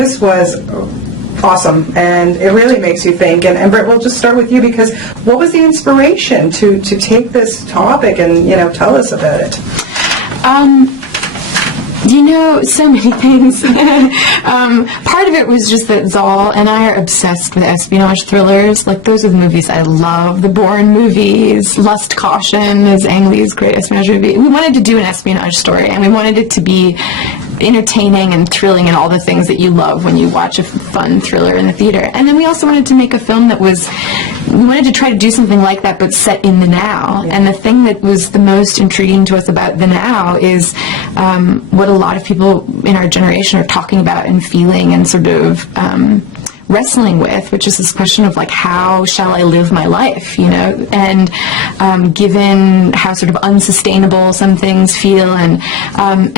This was awesome, and it really makes you think. And Brit, we'll just start with you, because what was the inspiration to take this topic and tell us about it? So many things. Part of it was just that Zal and I are obsessed with espionage thrillers. Like, those are the movies I love. The Bourne movies, Lust, Caution is Ang Lee's great espionage movie. We wanted to do an espionage story, and we wanted it to be entertaining and thrilling and all the things that you love when you watch a fun thriller in the theater. And then we also wanted to make a film that we wanted to try to do something like that, but set in the now. Yeah. And the thing that was the most intriguing to us about the now is what a lot of people in our generation are talking about and feeling and sort of wrestling with, which is this question of, like, how shall I live my life, and given how sort of unsustainable some things feel, and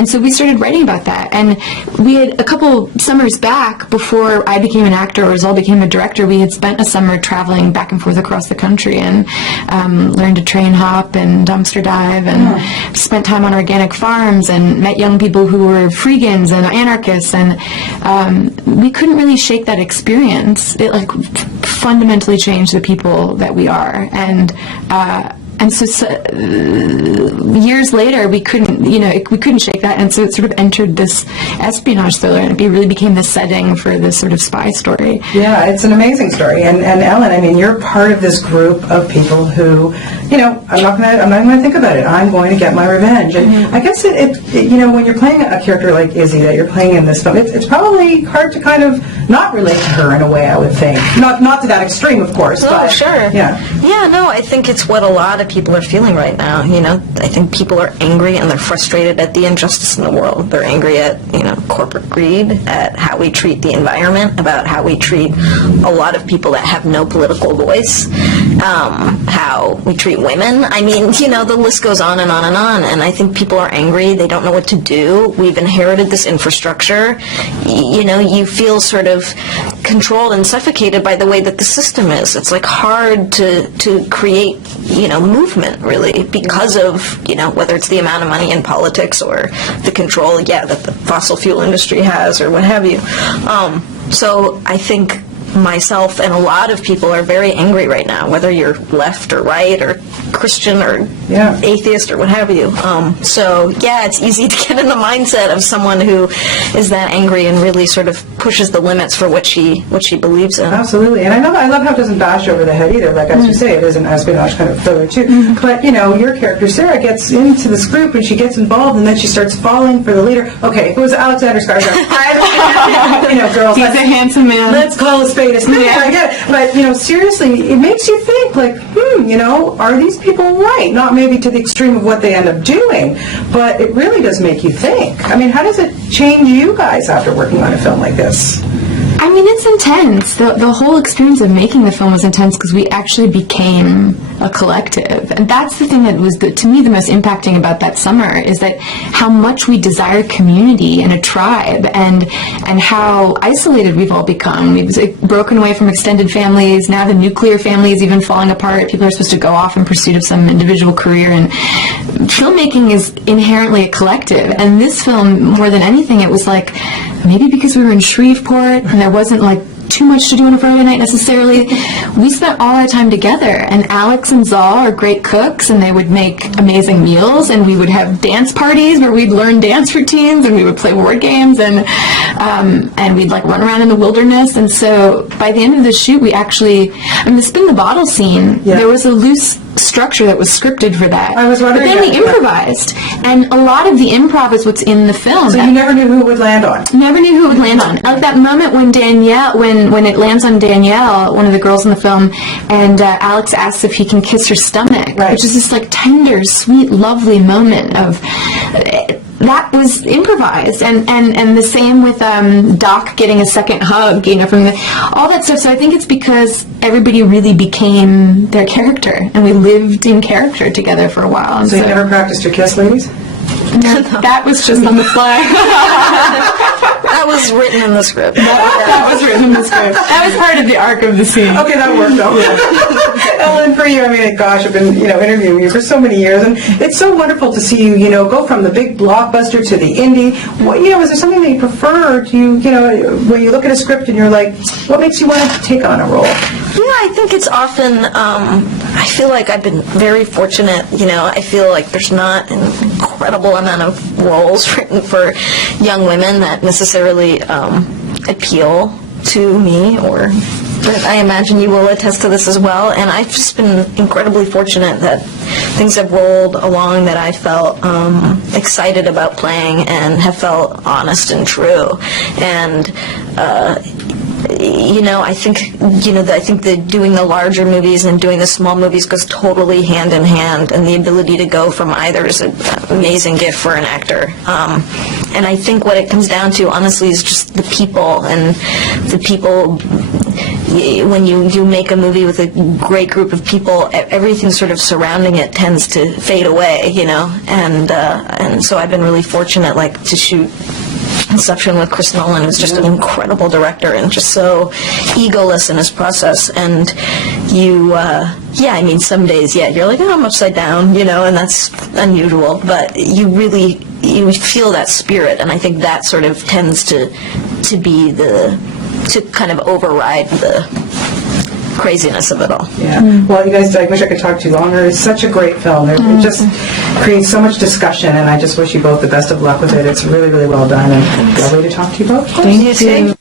so we started writing about that. And we had, a couple summers back, before I became an actor or Zal became a director, we had spent a summer traveling back and forth across the country and learned to train hop and dumpster dive, and spent time on organic farms and met young people who were freegans and anarchists, and we couldn't really shake that experience. It fundamentally changed the people that we are, and so years later we couldn't shake that, and so it sort of entered this espionage thriller, and it really became the setting for this sort of spy story. Yeah, it's an amazing story. And Ellen, I mean, you're part of this group of people who, I'm not going to think about it. I'm going to get my revenge. And I guess when you're playing a character like Izzy that you're playing in this film, it's probably hard to kind of not relate to her in a way, I would think. Not to that extreme, of course. No, but, sure. Yeah, no, I think it's what a lot of people are feeling right now. I think people are angry and they're frustrated at the injustice in the world. They're angry at, corporate greed, at how we treat the environment, about how we treat a lot of people that have no political voice, how we treat women. I mean, the list goes on and on and on, and I think people are angry. They don't know what to do. We've inherited this infrastructure. You feel sort of controlled and suffocated by the way that the system is. It's like hard to create, movement, really, because of, whether it's the amount of money in politics or the control, that the fossil fuel industry has, or what have you. So I think myself and a lot of people are very angry right now, whether you're left or right or Christian or atheist or what have you. It's easy to get in the mindset of someone who is that angry and really sort of pushes the limits for what she believes in. Absolutely. And I love how it doesn't bash over the head either. Like, as you say, it is an espionage kind of thriller too. But your character Sarah gets into this group and she gets involved, and then she starts falling for the leader. Okay, if it was Alexander Skarsgård, I understand, girls, he's a handsome man. Let's call a spade a spade. I get it. But seriously, it makes you think, like, are these people right? Not maybe to the extreme of what they end up doing, but it really does make you think. I mean, how does it change you guys after working on a film like this? I mean, it's intense. The whole experience of making the film was intense because we actually became a collective. And that's the thing that was, to me, the most impacting about that summer, is that how much we desire community and a tribe, and how isolated we've all become. We've broken away from extended families. Now the nuclear family is even falling apart. People are supposed to go off in pursuit of some individual career. And filmmaking is inherently a collective. And this film, more than anything, it was like, maybe because we were in Shreveport and there wasn't like too much to do on a Friday night necessarily, we spent all our time together. And Alex and Zal are great cooks, and they would make amazing meals, and we would have dance parties where we'd learn dance routines, and we would play board games, and we'd like run around in the wilderness. And so by the end of the shoot, we actually, the spin the bottle scene, there was a loose structure that was scripted for that. I was wondering. But then we improvised, and a lot of the improv is what's in the film. So you never knew who it would land on. Never knew who it would land on. Like that moment when Danielle, when it lands on Danielle, one of the girls in the film, and Alex asks if he can kiss her stomach, which is this like tender, sweet, lovely moment of. That was improvised, and the same with Doc getting a second hug, from all that stuff. So I think it's because everybody really became their character, and we lived in character together for a while. And so you never practiced your kiss, ladies? No, that was just on the fly. That was written in the script. That was written in the script. That was part of the arc of the scene. Okay, that worked out. Ellen, for you, I mean, gosh, I've been, interviewing you for so many years, and it's so wonderful to see you, go from the big blockbuster to the indie. What, is there something that you prefer? Do you, when you look at a script and you're like, what makes you want to take on a role? Yeah, I think it's often, I feel like I've been very fortunate, I feel like there's not an incredible amount of roles written for young women that necessarily appeal to me, or that I imagine you will attest to this as well, and I've just been incredibly fortunate that things have rolled along that I felt excited about playing and have felt honest and true, and I think that doing the larger movies and doing the small movies goes totally hand in hand, and the ability to go from either is an amazing gift for an actor. And I think what it comes down to, honestly, is just the people, and the people. When you make a movie with a great group of people, everything sort of surrounding it tends to fade away, and so I've been really fortunate, to shoot Inception with Chris Nolan, who's just an incredible director and just so egoless in his process. And some days, you're like, I'm upside down, and that's unusual, but you feel that spirit, and I think that sort of tends to be to kind of override the craziness of it all. Yeah. Well, you guys, I wish I could talk to you longer. It's such a great film. It just creates so much discussion, and I just wish you both the best of luck with it. It's really, really well done, and lovely to talk to you both. Thank you.